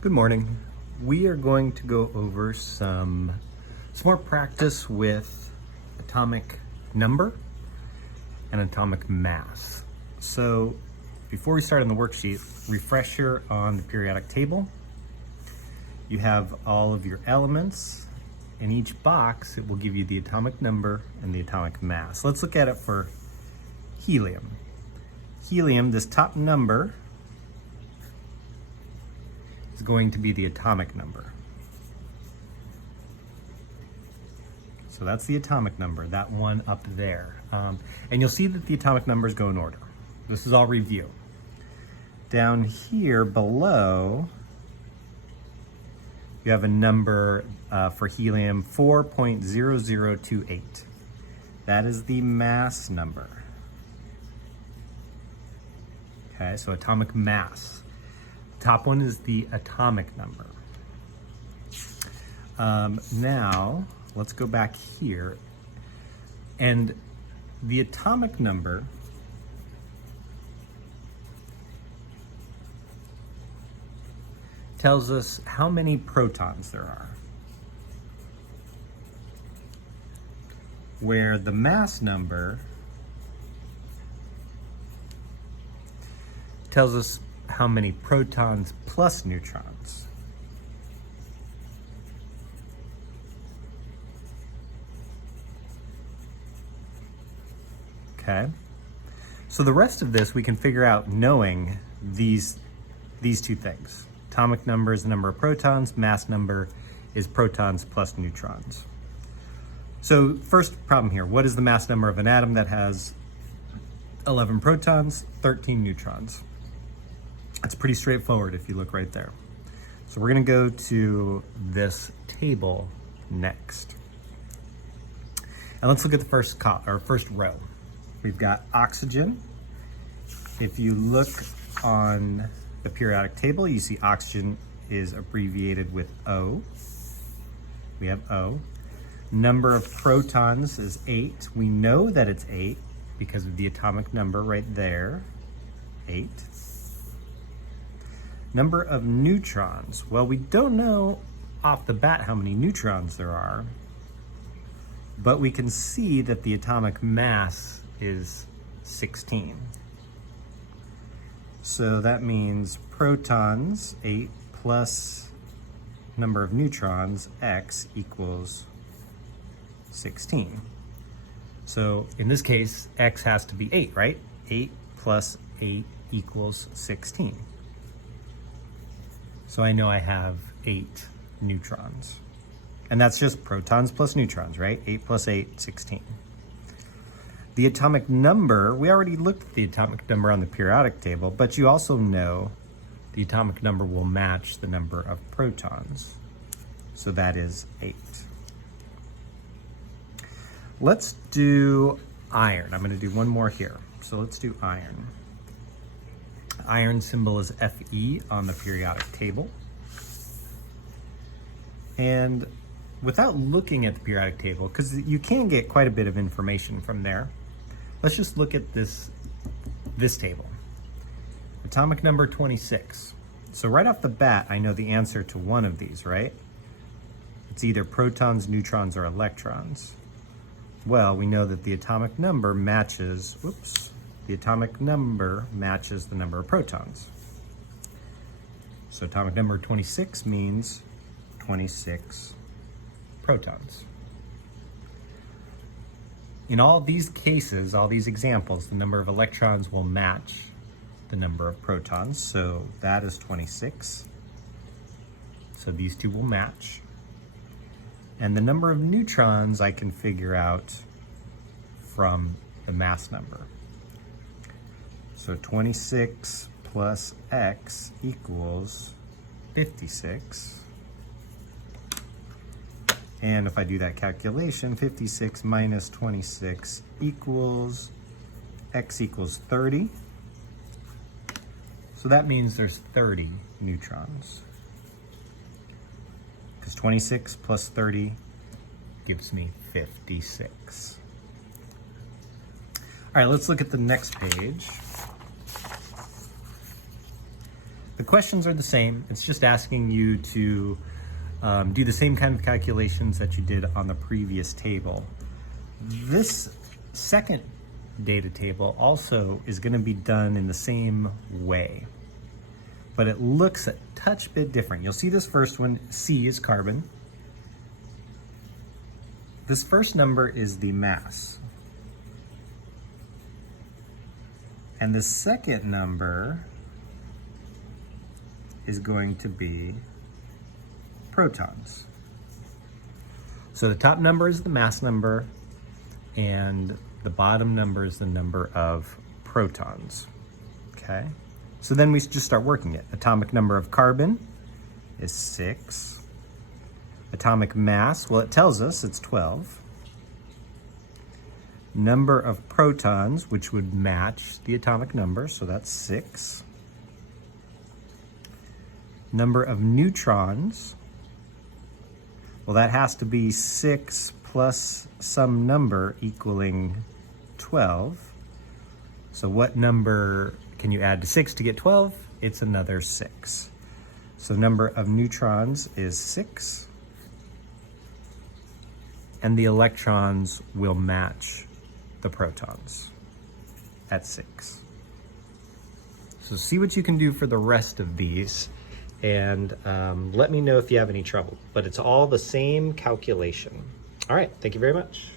Good morning. We are going to go over some more practice with atomic number and atomic mass. So before we start on the worksheet, refresher on the periodic table. You have all of your elements. In each box, it will give you the atomic number and the atomic mass. Let's look at it for helium. Helium, this top number, is going to be the atomic number. So that's the atomic number, that one up there. And you'll see that the atomic numbers go in order. This is all review. Down here below, you have a number for helium, 4.0028. That is the mass number. Okay, so atomic mass. Top one is the atomic number. Now, let's go back here. And the atomic number tells us how many protons there are, where the mass number tells us how many protons plus neutrons. Okay, so the rest of this we can figure out knowing these two things. Atomic number is the number of protons, mass number is protons plus neutrons. So first problem here, what is the mass number of an atom that has 11 protons, 13 neutrons? It's pretty straightforward if you look right there. So we're gonna go to this table next. And let's look at the first row. We've got oxygen. If you look on the periodic table, you see oxygen is abbreviated with O. We have O. Number of protons is 8. We know that it's 8 because of the atomic number right there, 8. Number of neutrons. Well, we don't know off the bat how many neutrons there are, but we can see that the atomic mass is 16. So that means protons, 8, plus number of neutrons, x, equals 16. So in this case, x has to be 8, right? 8 plus 8 equals 16. So I know I have 8 neutrons. And that's just protons plus neutrons, right? 8 plus 8, 16. The atomic number, we already looked at the atomic number on the periodic table, but you also know the atomic number will match the number of protons. So that is 8. Let's do iron. I'm going to do one more here. So let's do iron. Iron symbol is Fe on the periodic table. And without looking at the periodic table, because you can get quite a bit of information from there, let's just look at this table. Atomic number 26. So right off the bat, I know the answer to one of these, right? It's either protons, neutrons, or electrons. Well, we know that the atomic number matches, the atomic number matches the number of protons. So atomic number 26 means 26 protons. In all these cases, all these examples, the number of electrons will match the number of protons. So that is 26. So these two will match. And the number of neutrons I can figure out from the mass number. So 26 plus x equals 56. And if I do that calculation, 56 minus 26 equals, x equals 30. So that means there's 30 neutrons. Because 26 plus 30 gives me 56. All right, let's look at the next page. The questions are the same. It's just asking you to do the same kind of calculations that you did on the previous table. This second data table also is going to be done in the same way, but it looks a touch bit different. You'll see this first one, C is carbon. This first number is the mass. And the second number is going to be protons. So the top number is the mass number, and the bottom number is the number of protons, okay? So then we just start working it. Atomic number of carbon is 6. Atomic mass, well, it tells us it's 12. Number of protons, which would match the atomic number, so that's 6. Number of neutrons, well, that has to be 6 plus some number equaling 12. So what number can you add to 6 to get 12? It's another 6. So number of neutrons is 6. And the electrons will match the protons at 6. So see what you can do for the rest of these, and let me know if you have any trouble. But it's all the same calculation. All right, thank you very much.